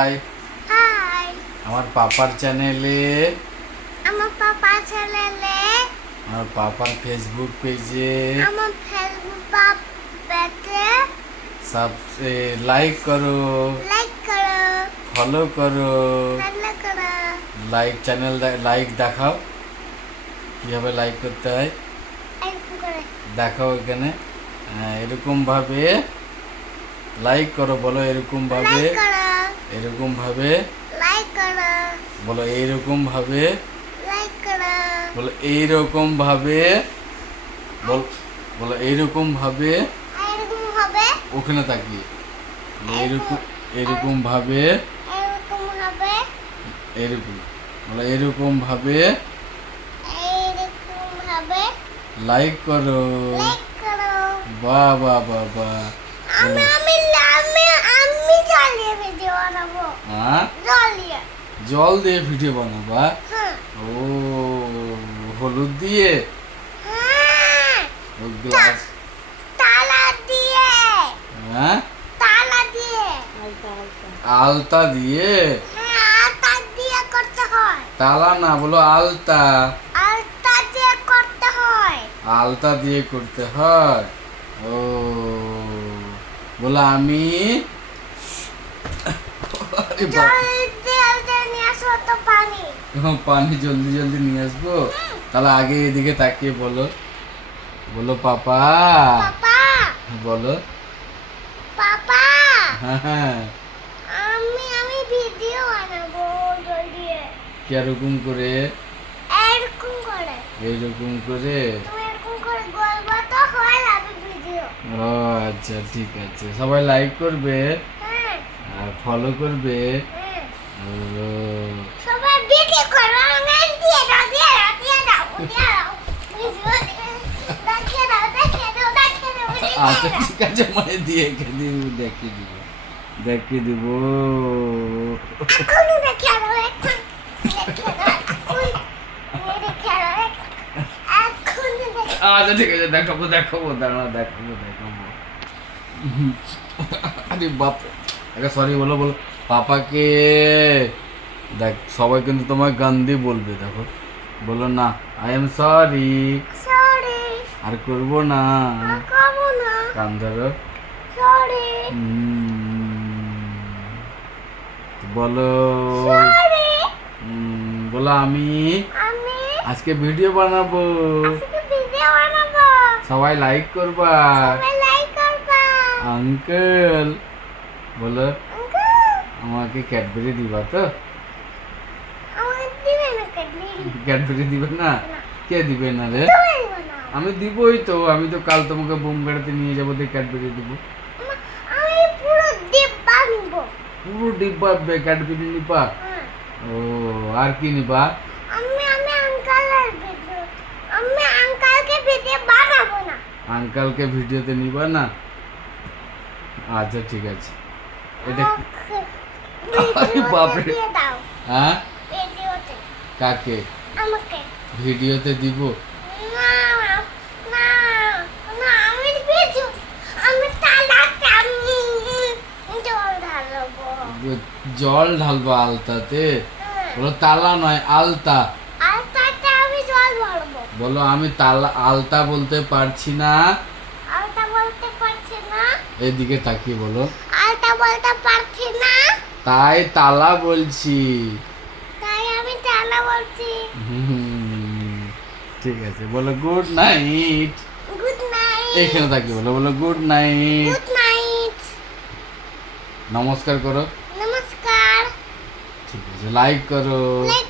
High high আমার পাপার চ্যানেলে আমার পাপার চ্যানেলে আমার পাপার ফেসবুক পেজে আমার ফেসবুক পেজে সব লাইক করো, লাইক করো, ফলো করো, ফলো করো। লাইক চ্যানেল লাইক দেখাও কিভাবে লাইক করতে হয় এরকম করে দেখাও এখানে। এরকম ভাবে লাইক করো, বলো এরকম ভাবে, লাইক করো, এরকম ভাবে লাইক করো, বলো এইরকম ভাবে, লাইক করো। বলো এইরকম ভাবে, বলো এইরকম ভাবে এরকম হবে, ওখানে তাকিয়ে এরকম এরকম ভাবে, এরকম হবে, এরকম বলো এরকম ভাবে এরকম হবে। লাইক করো। লাইক করো। বাহ বাহ বাহ বাহ। আমি আমি আমি আমি জ্বালিয়ে ভিডিও বানাবো। হ্যাঁ, জ্বালিয়ে। জল দিয়ে ভিডিও বানাবা? হ্যাঁ। ও হলুদ দিয়ে হ্যাঁ। ও গ্লাস, তালা দিয়ে। হ্যাঁ তালা দিয়ে। আলতা দিয়ে, হ্যাঁ, আলতা দিয়ে করতে হয়। তালা না, বলো আলতা, আলতা দিয়ে করতে হয়। আলতা দিয়ে করতে হয়। ও বলো আমি আরে বাপ, জলদি জলদি নিয়ে আসো তো পানি। পানি জলদি জলদি নিয়ে আসবো। তাহলে আগে এদিকে তাকিয়ে বলো, বলো পাপা, পাপা, বলো পাপা, হ্যাঁ হ্যাঁ। আমি ভিডিও বানাবো জলদি। কিরকম করে? এরকম করে। এইরকম করে? তুমি এরকম করে বলবা তো হয়ে যাবে ভিডিও। ও আচ্ছা ঠিক আছে, সবাই লাইক করবে হ্যাঁ। আর ফলো করবে। হ্যাঁ। ও সবাই ভিডিও করবে, গান দিয়ে দাও, দিয়ে দাও, দিয়ে দাও, দিয়ে দাও। ভিডিও দিয়ে দেখিয়ে দাও, দেখিয়ে দাও, দেখিয়ে দাও, দেখিয়ে আচ্ছা দাও। ঠিক আছে, মানে দিয়ে দেখিয়ে দিব, দেখিয়ে দিব। এখনই দেখিয়ে দাও, এখন দেখিয়ে দাও, এখন দেখিয়ে দাও, এখনই দেখিয়ে দাও। আচ্ছা ঠিক আছে, দেখাবো দেখাবো, দাঁড়া দেখাবো দেখাবো। আরে বাপ, আগে সরি বলো, বলো পাপাকে। দেখ সবাই কিন্তু তোমার গান্ধী বলবে, দেখো বলো না আই এম সরি, সরি, আর করবো না, কমো না, কান ধরো। সরি, বলো সরি, বলো আমি আমি আজকে ভিডিও বানাবো, আজকে ভিডিও বানাবো। সবাই লাইক করবা। সবাই লাইক করবা। আঙ্কেল বলো আঙ্কেল, আমাকে ক্যাডবেরি দিবা তো? আমাকে দিবে না কাটলি? ক্যাডবেরি দিবে না? না। কে দিবে না রে? তুমি বানাও। আমি দিবই তো, আমি তো কাল তোমাকে বোম বেড়াতে নিয়ে যাবো, দিয়ে ক্যাডবেরি দিব। আমি পুরো ডিব্বা নিব। পুরো ডিব্বা ক্যাডবেরি নিবা? হ্যাঁ। ও আর কি নিবা? আমি আঙ্কেলের ভিডিও, আমি আঙ্কেলকে ভিডিও বানাবো না। আঙ্কালকে ভিডিওতে নিবা না? আচ্ছা ঠিক আছে। এটা আরে বাপরে। দিয়ে দাও হ্যাঁ, ভিডিওতে কাকে আমাকে। ভিডিওতে দিব? না না না, আমি ভিডিও, আমি তালাতে জল ঢালবো। জল ঢালবো আলতাতে? হ্যাঁ। বলো তালা নয় আলতা। আর তাতে আমি জল ভরবো। বলো আমি তালা আলতা বলতে পারছি না। আলতা বলতে পারছি না। এদিকে তাকিয়ে বলো। আলতা বলতে পারছি না, তাই তালা বলছি। তাই আমি তালা বলছি। ঠিক আছে, বলো গুড নাইট। Good night. এইখানে তাকিয়ে বলো, বলো গুড নাইট। Good night. নমস্কার করো। নমস্কার। ঠিক আছে, লাইক করো। লাইক